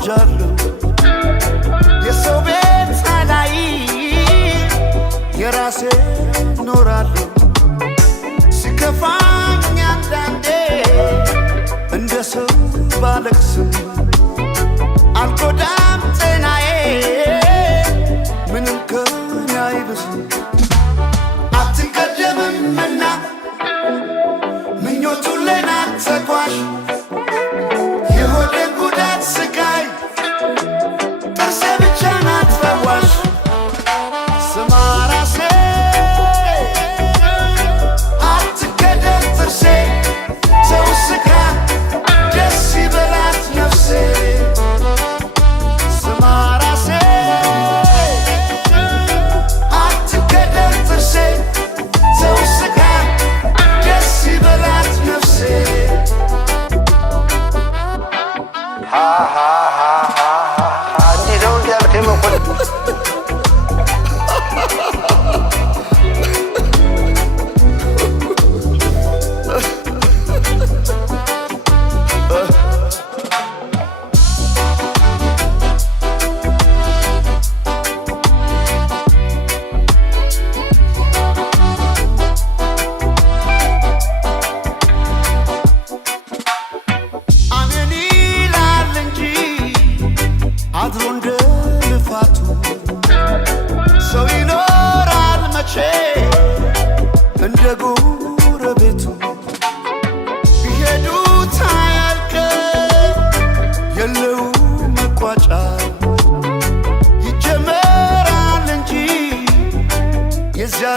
አርጃለሁ የሰው ቤት ሳላይ የራሴ ኖራለሁ ሲከፋኝ አንዳንዴ እንደ ሰው ባለቅስም አልጎዳም ጤናዬ ምንም ከኔ አይብስም አትቀደምምና ምኞቱን ለናት ተጓዥ የሆዴን ጉዳት ስቃይ ጥርሴ ብቻ ናት ፈዋሽ ስማ ራሴ አትቀደም ጥርሴ ሰው ስካ ደስ ይበላት ነፍሴ ስማ ራሴ አትቀደም ጥርሴ ሰው ስካ ደስ ይበላት ነፍሴ አሜን ይላል እንጂ አድሮ እንደ ልፋቱ ሰው ይኖራል መቼ እንደ ጎረቤቱ ቢሄዱት አያልቅ የለው መቋጫ ይጀመራል እንጂ የዚያ